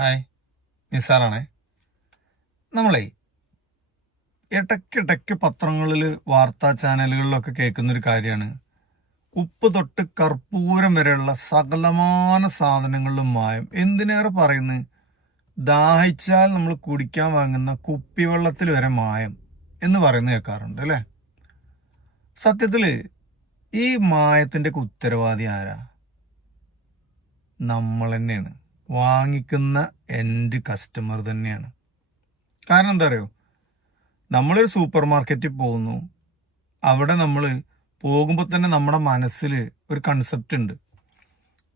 Hi നിസാറാണേ നമ്മളെ ഇടയ്ക്കിടയ്ക്ക് പത്രങ്ങളിൽ വാർത്താ ചാനലുകളിലൊക്കെ കേൾക്കുന്നൊരു കാര്യമാണ്. ഉപ്പ് തൊട്ട് കർപ്പൂരം വരെയുള്ള സകലമാന സാധനങ്ങളിലും മായം. എന്തിനേറെ പറയുന്നത് ദാഹിച്ചാൽ നമ്മൾ കുടിക്കാൻ വാങ്ങുന്ന കുപ്പിവെള്ളത്തിൽ വരെ മായം എന്ന് പറയുന്നത് കേൾക്കാറുണ്ട് അല്ലേ? സത്യത്തിൽ ഈ മായത്തിന്റെ ഉത്തരവാദി ആരാ? നമ്മൾ തന്നെയാണ്. വാങ്ങിക്കുന്ന എന്റെ കസ്റ്റമർ തന്നെയാണ്. കാരണം എന്താ അറിയോ? നമ്മളൊരു സൂപ്പർ മാർക്കറ്റിൽ പോകുന്നു. അവിടെ നമ്മൾ പോകുമ്പോൾ തന്നെ നമ്മുടെ മനസ്സിൽ ഒരു കൺസെപ്റ്റ് ഉണ്ട്.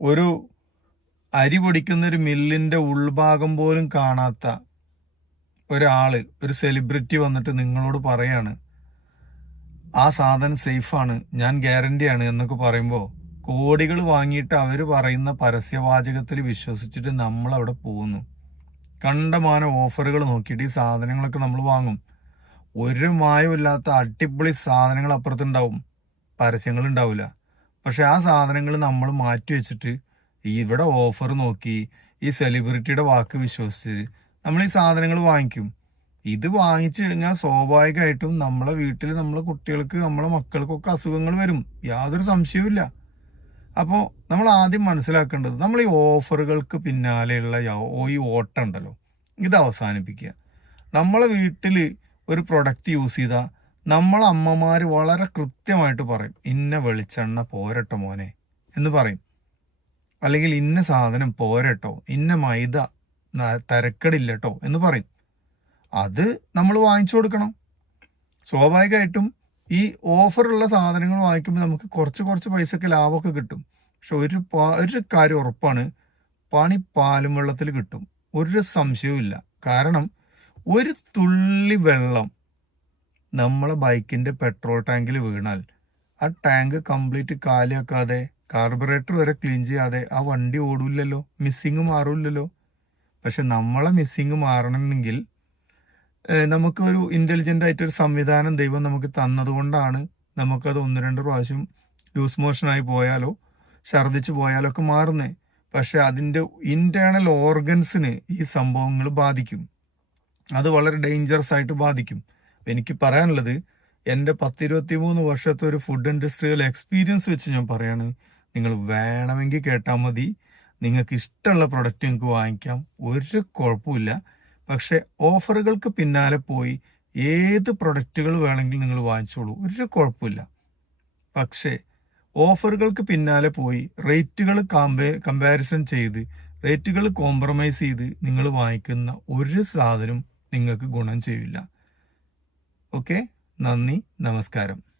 ഒരു അരി പൊടിക്കുന്ന ഒരു മില്ലിന്റെ ഉൾഭാഗം പോലും കാണാത്ത ഒരാൾ ഒരു സെലിബ്രിറ്റി വന്നിട്ട് നിങ്ങളോട് പറയാണ് ആ സാധനം സേഫാണ് ഞാൻ ഗ്യാരണ്ടിയാണ് എന്നൊക്കെ പറയുമ്പോൾ കോടികൾ വാങ്ങിയിട്ട് അവർ പറയുന്ന പരസ്യവാചകത്തിൽ വിശ്വസിച്ചിട്ട് നമ്മൾ അവിടെ പോകുന്നു. കണ്ടമാനം ഓഫറുകൾ നോക്കിയിട്ട് ഈ സാധനങ്ങളൊക്കെ നമ്മൾ വാങ്ങും. ഒരു മായമില്ലാത്ത അടിപൊളി സാധനങ്ങൾ അപ്പുറത്തുണ്ടാവും. പരസ്യങ്ങൾ ഉണ്ടാവില്ല പക്ഷെ ആ സാധനങ്ങൾ നമ്മൾ മാറ്റി വെച്ചിട്ട് ഇവിടെ ഓഫർ നോക്കി ഈ സെലിബ്രിറ്റിയുടെ വാക്ക് വിശ്വസിച്ച് നമ്മൾ ഈ സാധനങ്ങൾ വാങ്ങിക്കും. ഇത് വാങ്ങിച്ചു കഴിഞ്ഞാൽ സ്വാഭാവികമായിട്ടും നമ്മളെ വീട്ടിൽ നമ്മളെ കുട്ടികൾക്ക് നമ്മളെ മക്കൾക്കൊക്കെ അസുഖങ്ങൾ വരും. യാതൊരു സംശയവും അപ്പോൾ നമ്മൾ ആദ്യം മനസ്സിലാക്കേണ്ടത് നമ്മൾ ഈ ഓഫറുകൾക്ക് പിന്നാലെയുള്ള ഈ ഓട്ടം ഉണ്ടല്ലോ. ഇത് അവസാനിപ്പിക്കുക. നമ്മളെ വീട്ടിൽ ഒരു പ്രൊഡക്റ്റ് യൂസ് ചെയ്താൽ നമ്മളെ അമ്മമാർ വളരെ കൃത്യമായിട്ട് പറയും ഇന്ന വെളിച്ചെണ്ണ പോരട്ടോ മോനെ എന്ന് പറയും. അല്ലെങ്കിൽ ഇന്ന സാധനം പോരട്ടോ ഇന്ന മൈദ തരക്കടില്ലട്ടോ എന്ന് പറയും. അത് നമ്മൾ വാങ്ങിച്ചു കൊടുക്കണം. സ്വാഭാവികമായിട്ടും ഈ ഓഫറുള്ള സാധനങ്ങൾ വാങ്ങിക്കുമ്പോൾ നമുക്ക് കുറച്ച് കുറച്ച് പൈസക്ക് ലാഭമൊക്കെ കിട്ടും. പക്ഷെ ഒരു ഒരു കാര്യം ഉറപ്പാണ്. പണി പാലും വെള്ളത്തിൽ കിട്ടും. ഒരു സംശയവുമില്ല കാരണം ഒരു തുള്ളി വെള്ളം നമ്മളെ ബൈക്കിന്റെ പെട്രോൾ ടാങ്കിൽ വീണാൽ ആ ടാങ്ക് കംപ്ലീറ്റ് കാലിയാക്കാതെ കാർബറേറ്റർ വരെ ക്ലീൻ ചെയ്യാതെ ആ വണ്ടി ഓടില്ലല്ലോ മിസ്സിങ് മാറില്ലല്ലോ. പക്ഷെ നമ്മളെ മിസ്സിങ് മാറണമെങ്കിൽ നമുക്ക് ഒരു ഇന്റലിജന്റ് ആയിട്ടൊരു സംവിധാനം ദൈവം നമുക്ക് തന്നതുകൊണ്ടാണ് നമുക്കത് ഒന്ന് രണ്ട് പ്രാവശ്യം ലൂസ് മോഷനായി പോയാലോ ഛർദിച്ചു പോയാലോ ഒക്കെ മാറുന്നേ. പക്ഷെ അതിന്റെ ഇന്റേണൽ ഓർഗൻസിന് ഈ സംഭവങ്ങൾ ബാധിക്കും. അത് വളരെ ഡേഞ്ചറസ് ആയിട്ട് ബാധിക്കും. എനിക്ക് പറയാനുള്ളത് എന്റെ പത്തിരുപത്തി മൂന്ന് വർഷത്തെ ഒരു ഫുഡ് ഇൻഡസ്ട്രിയൽ എക്സ്പീരിയൻസ് വെച്ച് ഞാൻ പറയാണ്. നിങ്ങൾ വേണമെങ്കിൽ കേട്ടാൽ മതി. നിങ്ങൾക്ക് ഇഷ്ടമുള്ള പ്രൊഡക്റ്റ് നിങ്ങൾക്ക് വാങ്ങിക്കാം. ഒരു കുഴപ്പമില്ല. പക്ഷെ ഓഫറുകൾക്ക് പിന്നാലെ പോയി ഏത് പ്രൊഡക്റ്റുകൾ വേണമെങ്കിലും നിങ്ങൾ വാങ്ങിച്ചോളൂ. ഒരു കുഴപ്പമില്ല. പക്ഷേ ഓഫറുകൾക്ക് പിന്നാലെ പോയി റേറ്റുകൾ കമ്പാരിസൺ ചെയ്ത് റേറ്റുകൾ കോംപ്രമൈസ് ചെയ്ത് നിങ്ങൾ വാങ്ങിക്കുന്ന ഒരു സാധനം നിങ്ങൾക്ക് ഗുണം ചെയ്യില്ല. ഓക്കെ? നന്ദി. നമസ്കാരം.